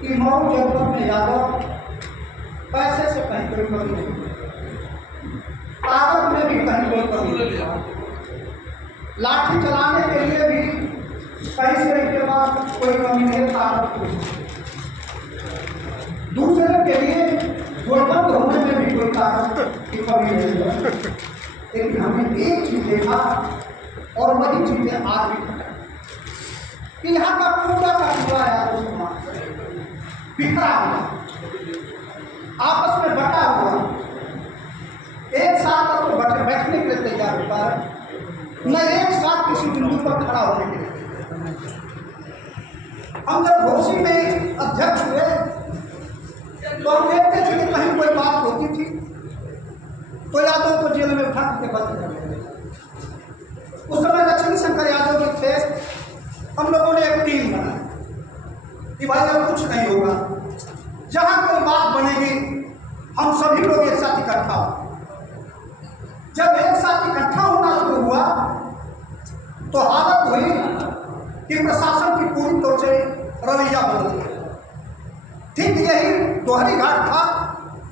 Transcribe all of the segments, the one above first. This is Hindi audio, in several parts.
कि मऊ जनपद में यादव पैसे से कहीं कोई कमी नहीं, ताकत में भी कहीं कोई कमी नहीं, लाठी चलाने के लिए भी कहीं से इनके पास कोई कमी नहीं, ताकत दूसरे के लिए गुणवत्त होने में भी कोई ताकत की कमी नहीं है। लेकिन हमने एक चीज देखा और वही चीजें आज भी कि यहाँ का पूरा का पूरा यादव समाज बिखरा हुआ, आपस में बटा हुआ, एक साथ तो बैठने के लिए तैयार होता है, न एक साथ किसी बिंदु पर खड़ा होने के लिए। हम जब घोसी में अध्यक्ष हुए तो हम देखते थे कि कहीं कोई बात होती थी तो यादव को जेल में उठा के बंद कर देते। उस समय लक्ष्मी शंकर यादव जो थे, हम लोगों ने एक टीम बनाई कि भाई अब कुछ नहीं होगा, जहां कोई बात बनेगी हम सभी लोग एक साथ इकट्ठा हो। जब एक साथ इकट्ठा होना शुरू हुआ तो हालत हुई कि प्रशासन की पूरी तौर से रवैया बदल गया। ठीक यही दोहरी घाट था,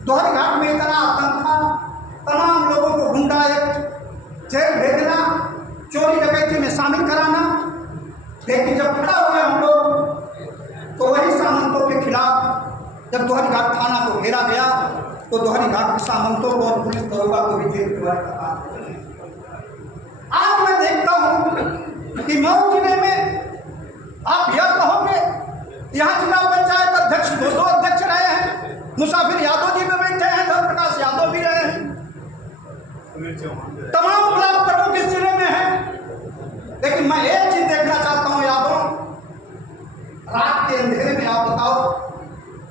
दोहरी घाट में इतना आतंक था, तमाम लोगों को गुंडा एक्ट, जेल भेजना, चोरी डकैती में शामिल कराना। लेकिन जब खड़ा हुए हम लोग तो वही सामंतों के खिलाफ जब दोहरी घाट थाना को घेरा गया तो दोहरी घाट के सामंतों को और पुलिस दरोगा को भी जेल भेजा। आज मैं देखता हूँ कि मऊ जिले में आप यह कहोगे यहाँ जिला पंचायत अध्यक्ष दो अध्यक्ष रहे हैं, मुसाफिर यादव जी में बैठे हैं, धर्म प्रकाश यादव भी रहे हैं, तमाम ब्लॉक प्रमुख इस जिले में हैं। लेकिन मैं एक चीज देखना चाहता हूँ यादव, रात के अंधेरे में आप बताओ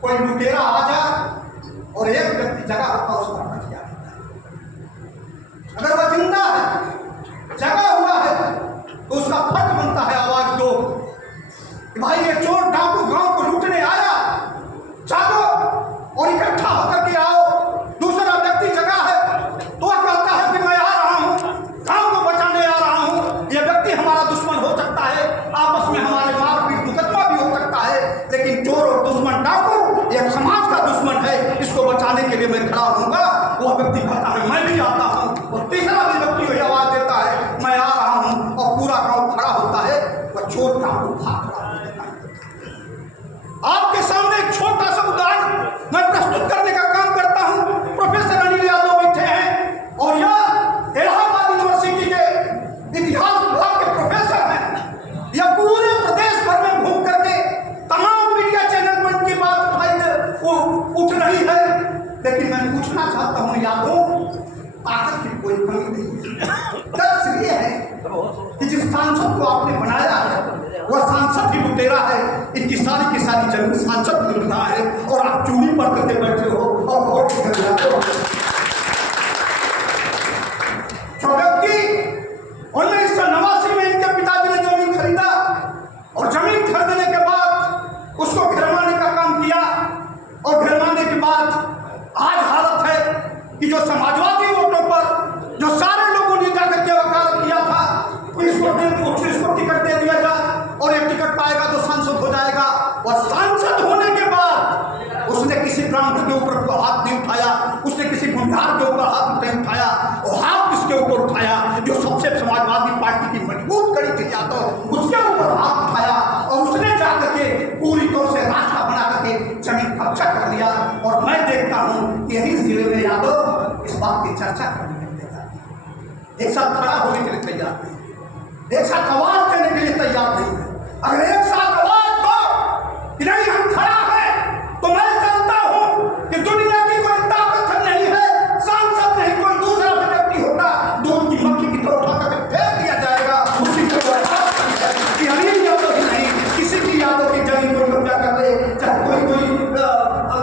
कोई लुटेरा आ जाए और एक व्यक्ति जगह होता उसका हट जाए, अगर वह जिंदा है जगा हुआ है तो उसका फर्ज बनता है आवाज दो कि भाई ये चोर डाकू गांव को लूटने आया, जागो और इकट्ठा होकर के आओ। दूसरा व्यक्ति जगह है तो वह कहता है कि मैं आ रहा हूं, गांव को बचाने आ रहा हूं। यह व्यक्ति हमारा दुश्मन हो सकता है, आपस में हमारे मारपीट मुकदमा भी हो सकता है, लेकिन चोर और दुश्मन डाकू एक समाज का दुश्मन है, इसको बचाने के लिए मैं खड़ा होऊंगा। वह व्यक्ति कहता है मैं भी आता हूं, और तीसरा भी व्यक्ति वही आवाज देता है मैं आ रहा हूं, और पूरा गांव खड़ा होता है। वह चोर डाकू भाग रहा है। आपके सामने एक छोटा सा उदाहरण मैं प्रस्तुत करने का काम करता हूं। प्रोफेसर अनिल यादव बैठे हैं और यह इलाहाबाद यूनिवर्सिटी के इतिहास विभाग के प्रोफेसर हैं। यह पूरे प्रदेश भर में घूम करके तमाम मीडिया चैनल पर इनकी बात उठ रही है। लेकिन मैं पूछना चाहता हूं यादव, ताकत की कोई कमी नहीं है। दर्द इसलिए है कि जिस सांसद को आपने बनाया है वह सांसद ही लुटेरा है। इनकी सारी की सारी जमीन सांसद लुट रहा है और आप चूड़ी पर करके बैठे हो और वोट कर जाते हो। जो व्यक्ति 1989 में इनके पिताजी ने जमीन खरीदा और जमीन खरीदने के बाद उसको घिरवाने का काम किया, और घिरवाने के बाद आज हालत है कि जो समाजवादी वोटों पर जो सारे लोगों ने जाकर के वकालत किया था इसको टिकट दे दिया जाए और एक टिकट पाएगा तो सांसद हो जाएगा। और सांसद होने के बाद उसने किसी ब्राह्मण के ऊपर हाथ नहीं उठाया, उसने किसी भंडार के ऊपर हाथ नहीं उठाया, और हाथ किसके ऊपर उठाया? जो सबसे समाजवादी पार्टी की मजबूत कड़ी थी यादव, उसके ऊपर हाथ उठाया और उसने जाकर के पूरी तौर से रास्ता बना करके जमीन कब्जा कर लिया। और मैं देखता हूँ कि यही जिले में यादव इस बात की चर्चा करने के लिए तैयार, एक साथ खड़ा होने के लिए तैयार नहीं, एक साथ आवाज देने के लिए तैयार नहीं है। अगर एक साथ आवाज दो कि नहीं हम खड़ा है, तो मैं जानता हूं कि दुनिया की कोई ताकत नहीं है, सांसद नहीं कोई दूसरा व्यक्ति होता, दूध की मक्खी की तरह उठा कर फेंक दिया जाएगा। उसी को कि अनिल यादव ही नहीं, किसी भी यादव की जमीन को कब्जा कर ले, चाहे कोई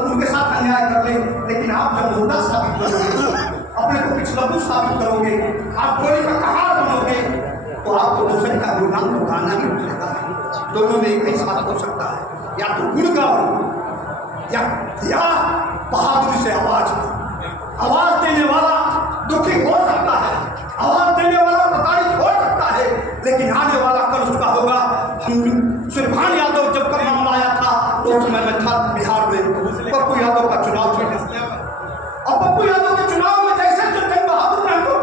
उनके साथ अन्याय कर ले, लेकिन आप जब मुद्दा साबित करोगे, अपने को पिछलबू साबित करोगे, आप गोली का कहार बनोगे, तो आपको दूसरे का गुणगान तो गाना ही उठेगा। दोनों में एक ही साथ हो सकता है, या तो गुण गाओ या बहादुरी से आवाज देने वाला दुखी हो सकता है, आवाज देने वाला प्रताड़ित हो सकता है, लेकिन आने वाला कल उसका होगा। हम सुरभान यादव जब का मामला आया था तो उसमें समय में था बिहार में पप्पू यादव का चुनाव था, और पप्पू यादव के चुनाव में जैसे जो जंग बहादुर ने हमको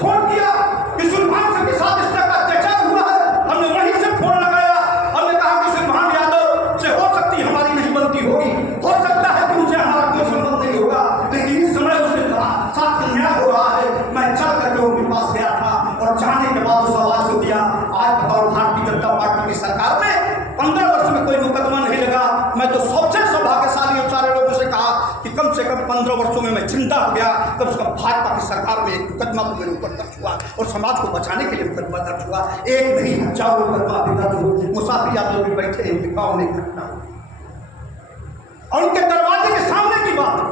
फोन किया कि सुल्तान सिंह के साथ इस तरह का अत्याचार हुआ है, हमने वहीं से फोन लगाया। हमने कहा कि सुल्तान यादव से हो सकती हमारी नहीं बनती होगी, हो सकता है कि उनसे हमारा कोई संबंध नहीं होगा, लेकिन इस समय उसके साथ अन्याय हो रहा है। मैं चल करके उनके पास गया था और जाने के बाद उस आवाज को दिया। आज बताओ, भारतीय जनता पार्टी की सरकार में 15 वर्ष में कोई मुकदमा नहीं लगा। मैं तो सबसे सौभाग्यशाली और सारे लोगों से कहा कि कम से कम 15 वर्षों में मैं जिंदा हो गया, कम से कम भाजपा की सरकार में एक मुकदमा तो मेरे ऊपर दर्ज हुआ और समाज को बचाने के लिए मुकदमा दर्ज हुआ। एक नहीं, हजारों मुकदमा अभी दर्ज हो। मुसाफिर यादव भी बैठे हैं, गाँव में घटना और उनके दरवाजे के सामने की बात